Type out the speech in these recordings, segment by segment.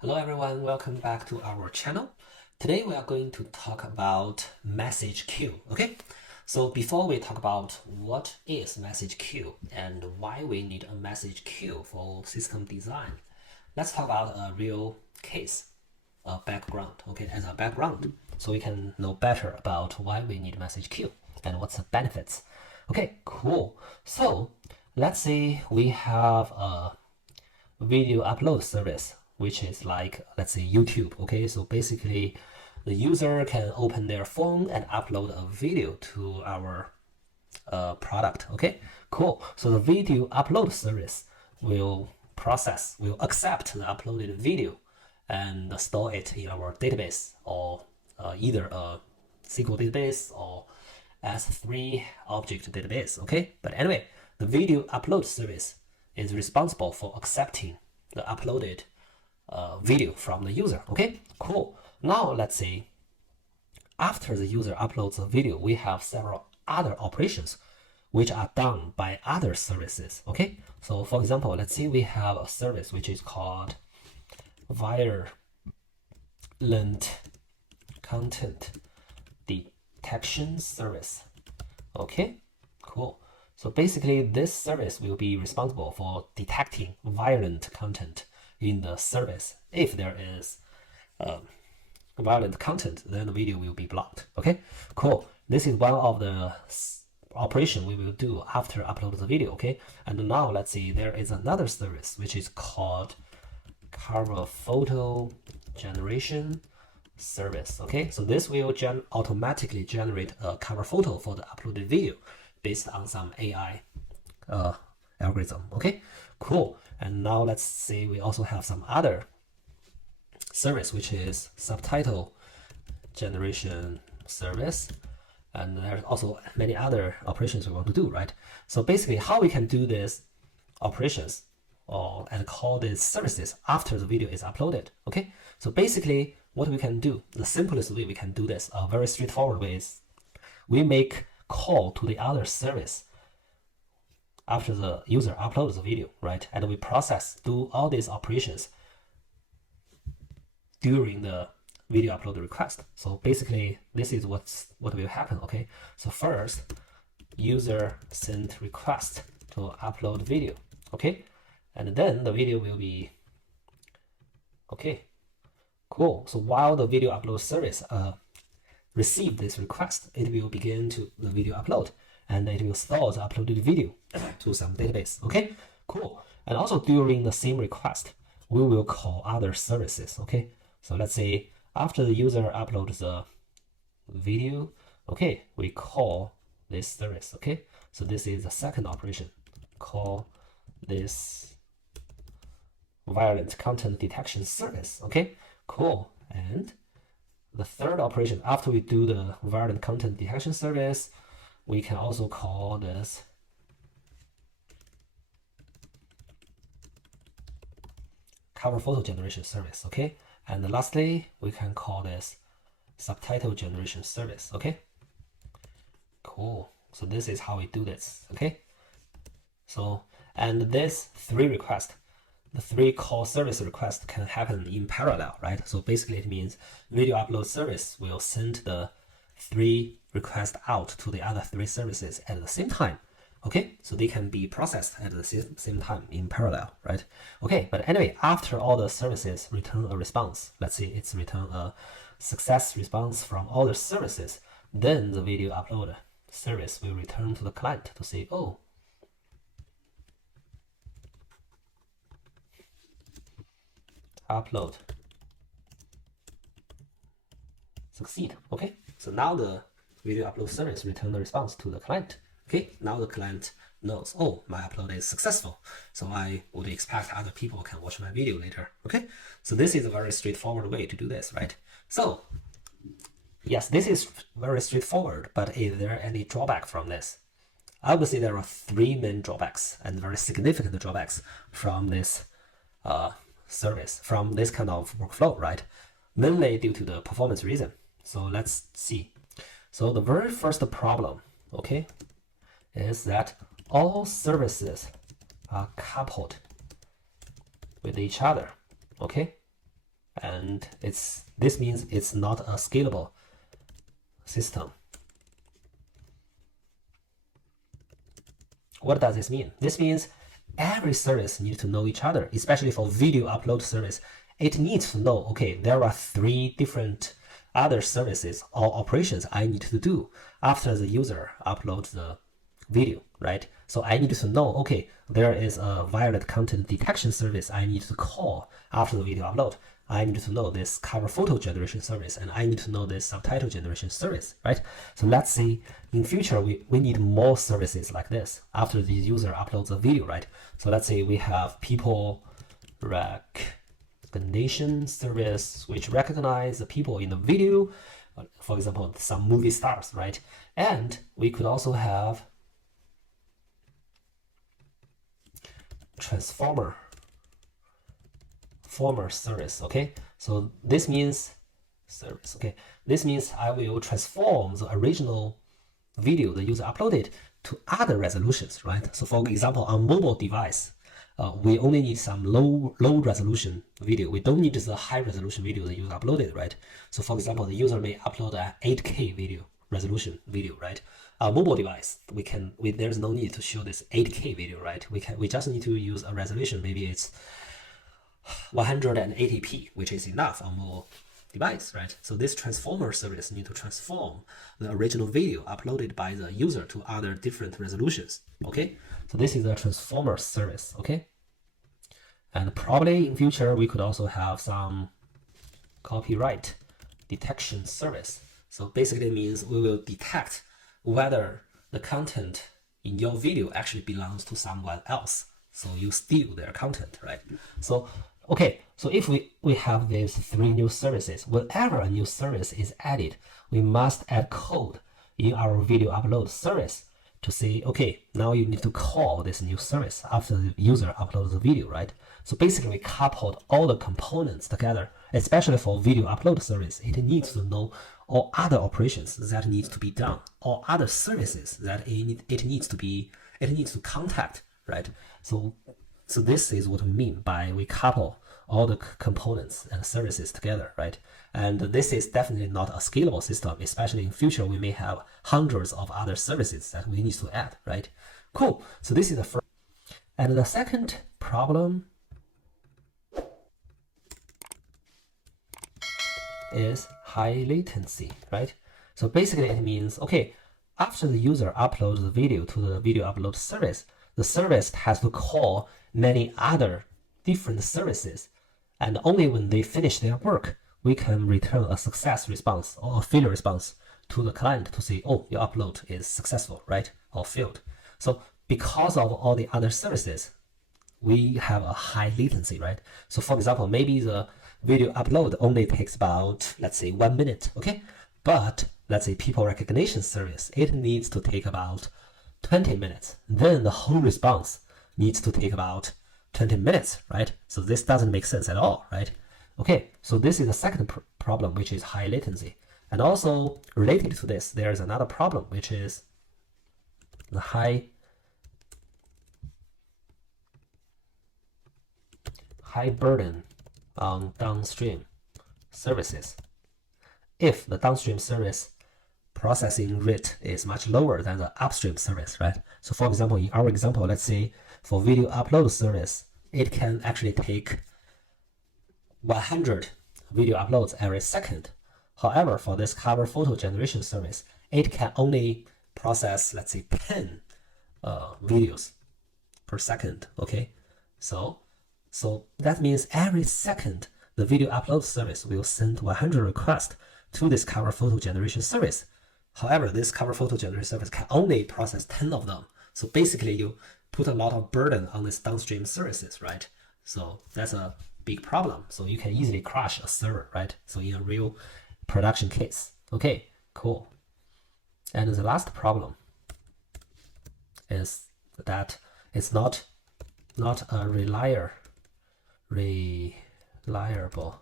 Hello everyone, welcome back to our channel. Today we are going to talk about message queue, okay? So before we talk about what is message queue and why we need a message queue for system design, let's talk about a real case, a background, okay, as a background, so we can know better about why we need message queue and what's the benefits. Okay, cool. So let's say we have a video upload service, which is like, let's say YouTube, okay? So basically the user can open their phone and upload a video to our product, okay? Cool. So the video upload service will accept the uploaded video and store it in our database, or either a SQL database or S3 object database, okay? But anyway, the video upload service is responsible for accepting the uploaded video from the user, okay? Cool. Now let's say after the user uploads a video, we have several other operations which are done by other services, okay? So for example, let's say we have a service which is called violent content detection service, okay? Cool. So basically this service will be responsible for detecting violent content in the service. If there is violent content, then the video will be blocked, okay? Cool. This is one of the operation we will do after upload the video, okay? And now let's see, there is another service which is called cover photo generation service, okay? So this will automatically generate a cover photo for the uploaded video based on some AI algorithm, okay? Cool. And now let's say we also have some other service which is subtitle generation service, and there's also many other operations we want to do, right? So basically how we can do these operations and call these services after the video is uploaded, okay? So basically what we can do, the simplest way we can do this, a very straightforward way, is we make call to the other service after the user uploads the video, right? And we do all these operations during the video upload request. So basically this is what will happen, okay? So first, user sent request to upload video, okay? And then the video will be, okay, cool. So while the video upload service receive this request, it will begin to the video upload, and it will store the uploaded video to some database, okay? Cool. And also during the same request, we will call other services, okay? So let's say after the user uploads the video, okay, we call this service, okay? So this is the second operation, call this violent content detection service, okay? Cool. And the third operation, after we do the violent content detection service, we can also call this cover photo generation service, okay? And lastly, we can call this subtitle generation service, okay? Cool. So this is how we do this, okay? So, and this three requests, the three call service requests can happen in parallel, right? So basically it means video upload service will send the three requests out to the other three services at the same time, okay? So they can be processed at the same time in parallel, right? Okay, but anyway, after all the services return a response, let's say it's return a success response from all the services, then the video upload service will return to the client to say, oh, upload succeed, okay? So now the video upload service return the response to the client, okay? Now the client knows, oh, my upload is successful, so I would expect other people can watch my video later, okay? So this is a very straightforward way to do this, right? So yes, this is very straightforward, but is there any drawback from this? I would say there are three main drawbacks, and very significant drawbacks from this service, from this kind of workflow, right? Mainly due to the performance reason. So let's see. So the very first problem, okay, is that all services are coupled with each other, okay? And this means it's not a scalable system. What does this mean? This means every service needs to know each other, especially for video upload service. It needs to know, okay, there are 3 different other services or operations I need to do after the user uploads the video, right? So I need to know, okay, there is a violent content detection service I need to call after the video upload. I need to know this cover photo generation service, and I need to know this subtitle generation service, right? So let's say in future, we need more services like this after the user uploads a video, right? So let's say we have people recognition service, which recognize the people in the video, for example, some movie stars, right? And we could also have transformer service, okay? So this means service, okay? This means I will transform the original video the user uploaded to other resolutions, right? So for example, on mobile device, we only need some low resolution video. We don't need the high resolution video the user uploaded, right? So for example, the user may upload an 8K video resolution video, right? A mobile device, there's no need to show this 8K video, right? We just need to use a resolution. Maybe it's 180p, which is enough on mobile device, right? So this transformer service need to transform the original video uploaded by the user to other different resolutions, okay? So this is a transformer service, okay? And probably in future, we could also have some copyright detection service. So basically it means we will detect whether the content in your video actually belongs to someone else. So you steal their content, right? So, okay, so if we have these 3 new services, whenever a new service is added, we must add code in our video upload service to say, okay, now you need to call this new service after the user uploads the video, right? So basically we coupled all the components together, especially for video upload service. It needs to know all other operations that need to be done, or other services that it needs to contact, right? So this is what we mean by we couple all the components and services together, right? And this is definitely not a scalable system, especially in future we may have hundreds of other services that we need to add, right? Cool. So this is the first. And the second problem is high latency, right? So basically it means, okay, after the user uploads the video to the video upload service, the service has to call many other different services. And only when they finish their work, we can return a success response or a failure response to the client to say, oh, your upload is successful, right? Or failed. So because of all the other services, we have a high latency, right? So for example, maybe the video upload only takes about, let's say 1 minute, okay? But let's say people recognition service, it needs to take about 20 minutes. Then the whole response needs to take about 20 minutes, right? So this doesn't make sense at all, right? Okay, so this is the second problem, which is high latency. And also related to this, there is another problem, which is the high burden on downstream services. If the downstream service processing rate is much lower than the upstream service, right? So for example, in our example, let's say for video upload service, it can actually take 100 video uploads every second. However, for this cover photo generation service, it can only process, let's say 10 videos per second, okay? So that means every second, the video upload service will send 100 requests to this cover photo generation service. However, this cover photo generation service can only process 10 of them. So basically, you put a lot of burden on these downstream services, right? So that's a big problem. So you can easily crash a server, right? So in a real production case. Okay, cool. And the last problem is that it's not a reliable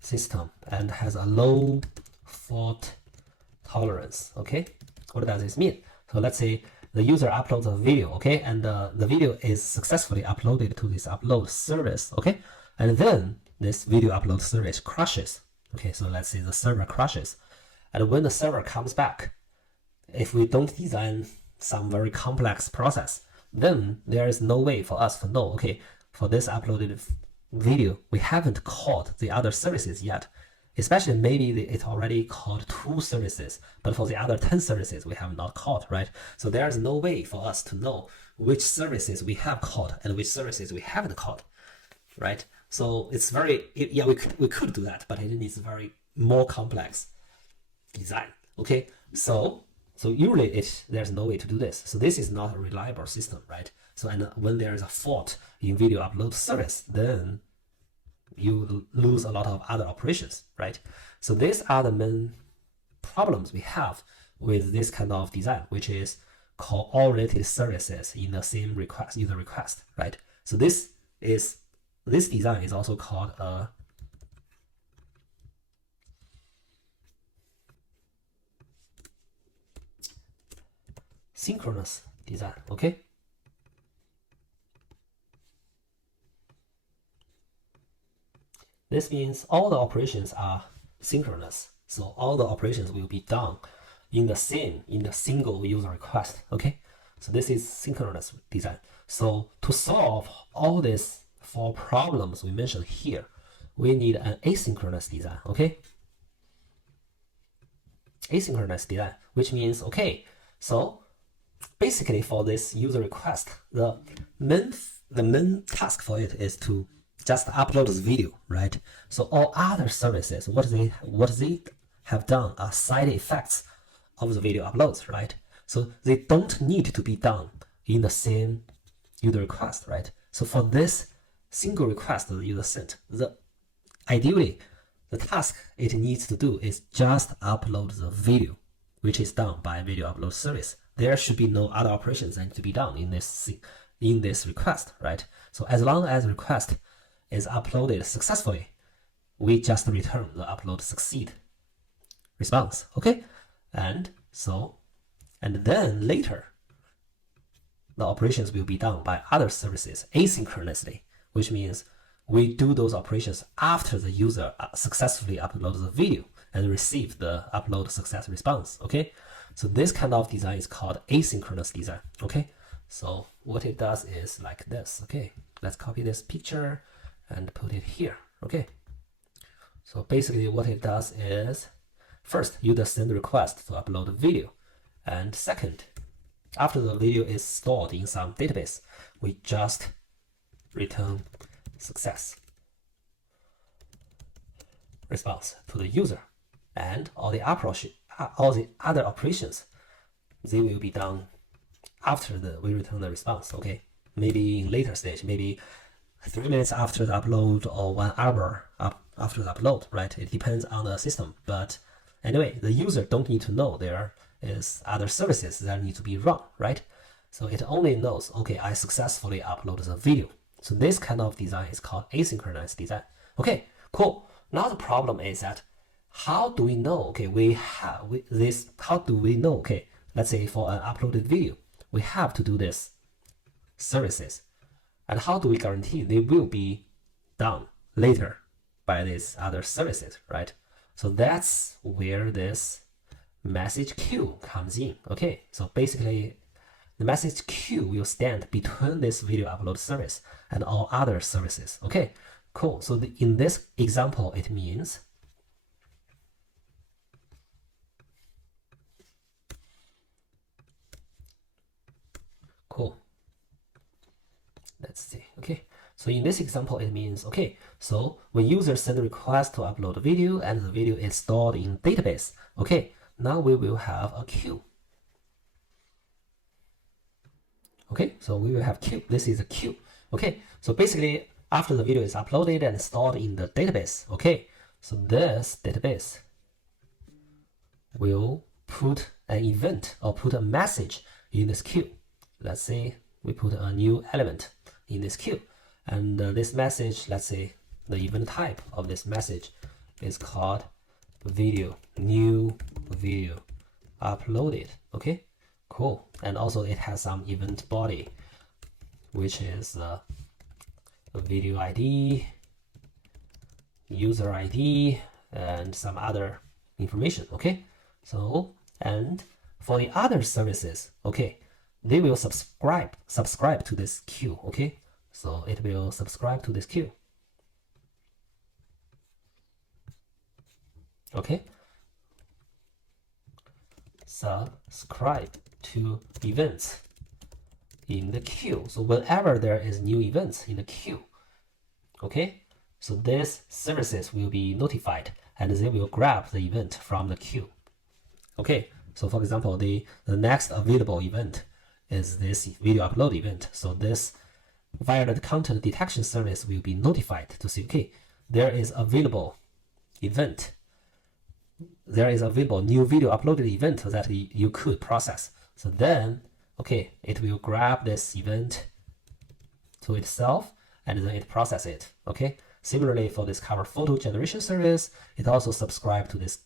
system and has a low fault tolerance. Okay, what does this mean? So let's say the user uploads a video, okay, and the video is successfully uploaded to this upload service, okay, and then this video upload service crashes, okay, so let's say the server crashes, and when the server comes back, if we don't design some very complex process, then there is no way for us to know, okay, for this uploaded video, we haven't called the other services yet. Especially maybe it already called 2 services, but for the other 10 services, we have not called, right? So there's no way for us to know which services we have called and which services we haven't called, right? So it's very, yeah, we could do that, but it needs very more complex design, okay? So usually there's no way to do this. So this is not a reliable system, right? So and when there is a fault in video upload service, then you lose a lot of other operations, right? So these are the main problems we have with this kind of design, which is called all related services in the same request, user request, right? So this design is also called a synchronous design, okay? This means all the operations are synchronous. So all the operations will be done in the single user request, okay? So this is synchronous design. So to solve all these 4 problems we mentioned here, we need an asynchronous design, okay? Asynchronous design, which means, okay, so basically for this user request, the main task for it is to just upload this video, right? So all other services, what they have done are side effects of the video uploads, right? So they don't need to be done in the same user request, right? So for this single request the user sent, ideally the task it needs to do is just upload the video, which is done by video upload service. There should be no other operations that need to be done in this request, right? So as long as request is uploaded successfully, we just return the upload succeed response, okay? And then later, the operations will be done by other services asynchronously, which means we do those operations after the user successfully uploads the video and receive the upload success response, okay? So this kind of design is called asynchronous design, okay? So what it does is like this, okay? Let's copy this picture and put it here, okay? So basically what it does is, first, you just send a request to upload a video. And second, after the video is stored in some database, we just return success response to the user. And all the other operations, they will be done after we return the response, okay? Maybe in later stage, maybe 3 minutes after the upload or 1 hour after the upload, right? It depends on the system. But anyway, the user don't need to know there is other services that need to be run, right? So it only knows, okay, I successfully uploaded the video. So this kind of design is called asynchronous design. Okay, cool. Now the problem is that how do we know, okay, how do we know, okay, let's say for an uploaded video, we have to do this services. And how do we guarantee they will be done later by these other services, right? So that's where this message queue comes in, okay? So basically, the message queue will stand between this video upload service and all other services, okay? Cool. So in this example, it means cool. Let's see, okay? So in this example, it means, okay, so when users send a request to upload a video and the video is stored in database, okay, now we will have a queue. Okay, so we will have queue. This is a queue. Okay, so basically, after the video is uploaded and stored in the database, okay, so this database will put an event or put a message in this queue. Let's say we put a new element in this queue, and this message, let's say the event type of this message is called video, new video uploaded, okay? Cool. And also it has some event body, which is a video ID, user ID, and some other information. Okay. So, and for the other services, okay, they will subscribe to this queue. Okay. So it will subscribe to this queue. Okay. Subscribe to events in the queue. So whenever there is new events in the queue, okay, so these services will be notified and they will grab the event from the queue. Okay, so for example, the next available event is this video upload event. So this violent content detection service will be notified to say, okay, there is available event. There is available new video uploaded event that you could process. So then, okay, it will grab this event to itself and then it process it. Okay. Similarly, for this cover photo generation service, it also subscribe to this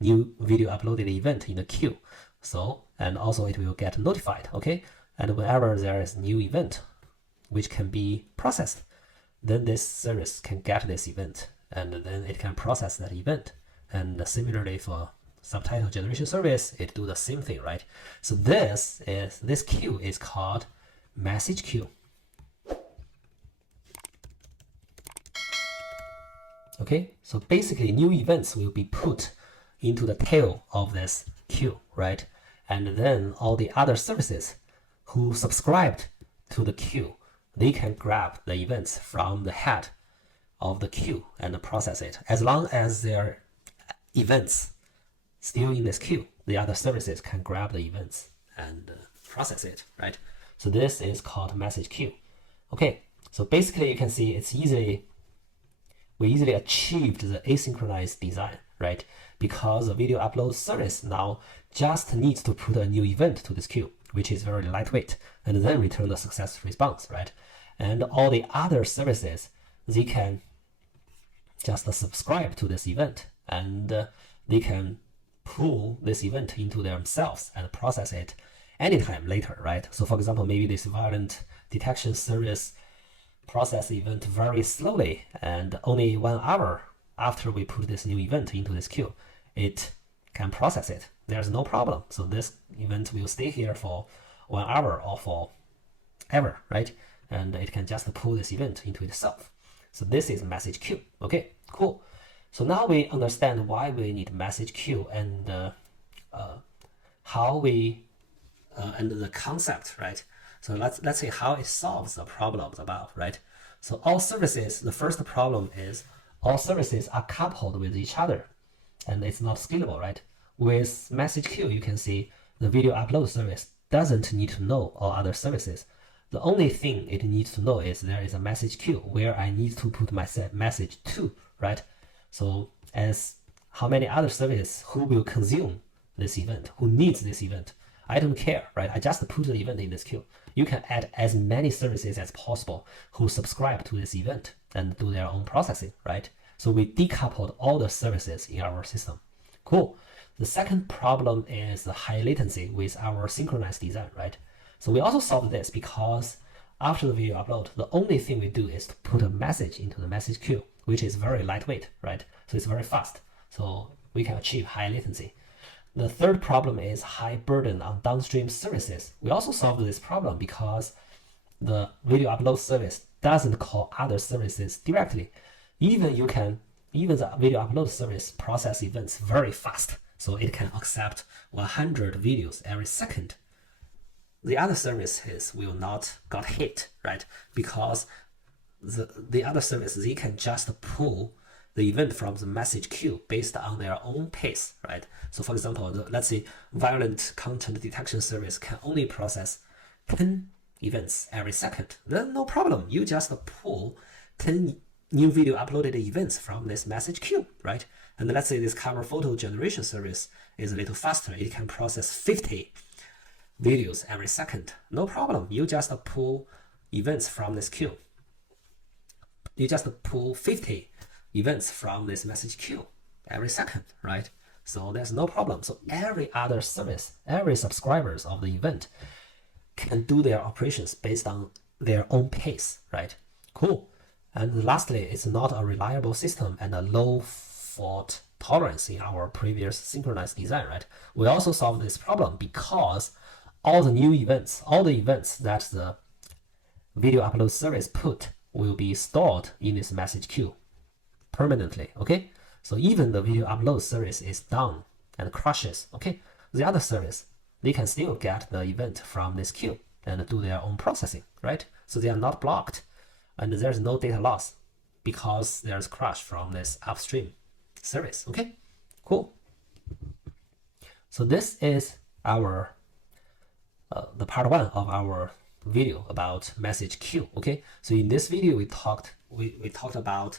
new video uploaded event in the queue. So, and also it will get notified. Okay. And whenever there is new event which can be processed, then this service can get this event and then it can process that event. And similarly for subtitle generation service, it do the same thing, right? So this queue is called message queue. Okay, so basically new events will be put into the tail of this queue, right? And then all the other services who subscribed to the queue, they can grab the events from the head of the queue and process it. As long as their events still in this queue, the other services can grab the events and process it, right? So this is called message queue. Okay, so basically you can see we easily achieved the asynchronous design, right? Because the video upload service now just needs to put a new event to this queue, which is very lightweight, and then return the success response, right? And all the other services, they can just subscribe to this event and they can pull this event into themselves and process it anytime later, right? So for example, maybe this violent detection service process event very slowly and only 1 hour after we put this new event into this queue, it can process it. There's no problem. So this event will stay here for 1 hour or for ever, right? And it can just pull this event into itself. So this is message queue. Okay, cool. So now we understand why we need message queue and how we and the concept, right? So let's say how it solves the problems above, right? So all services, the first problem is all services are coupled with each other and it's not scalable, right? With message queue, you can see the video upload service doesn't need to know all other services. The only thing it needs to know is there is a message queue where I need to put my message to, right? So as how many other services who will consume this event, who needs this event, I don't care, right? I just put the event in this queue. You can add as many services as possible who subscribe to this event and do their own processing, right? So we decoupled all the services in our system. Cool. The second problem is the high latency with our synchronous design, right? So we also solved this because after the video upload, the only thing we do is to put a message into the message queue, which is very lightweight, right? So it's very fast. So we can achieve high latency. The third problem is high burden on downstream services. We also solved this problem because the video upload service doesn't call other services directly. Even the video upload service process events very fast. So it can accept 100 videos every second. The other services will not got hit, right? Because the other services, they can just pull the event from the message queue based on their own pace, right? So for example, let's say violent content detection service can only process 10 events every second. Then no problem. You just pull 10 new video uploaded events from this message queue, right? And let's say this cover photo generation service is a little faster. It can process 50 videos every second. No problem. You just pull events from this queue. You just pull 50 events from this message queue every second, right? So there's no problem. So every other service, every subscribers of the event can do their operations based on their own pace, right? Cool. And lastly, it's not a reliable system and a low fault tolerance in our previous synchronous design, right? We also solved this problem because all the events that the video upload service put will be stored in this message queue permanently, okay? So even the video upload service is down and crashes, okay? The other service, they can still get the event from this queue and do their own processing, right? So they are not blocked and there's no data loss because there's crash from this upstream service, okay? Cool. So this is our the part 1 of our video about message queue, okay? So in this video we talked about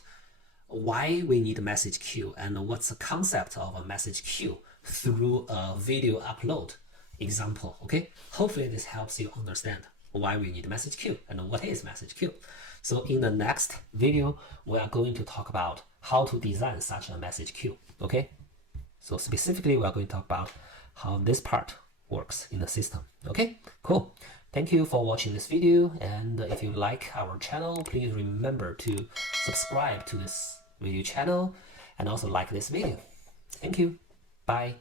why we need a message queue and what's the concept of a message queue through a video upload example, okay? Hopefully this helps you understand why we need a message queue and what is message queue. So in the next video, we are going to talk about how to design such a message queue, okay? So specifically, we are going to talk about how this part works in the system, okay? Cool. Thank you for watching this video, and if you like our channel, please remember to subscribe to this video channel and also like this video. Thank you. Bye.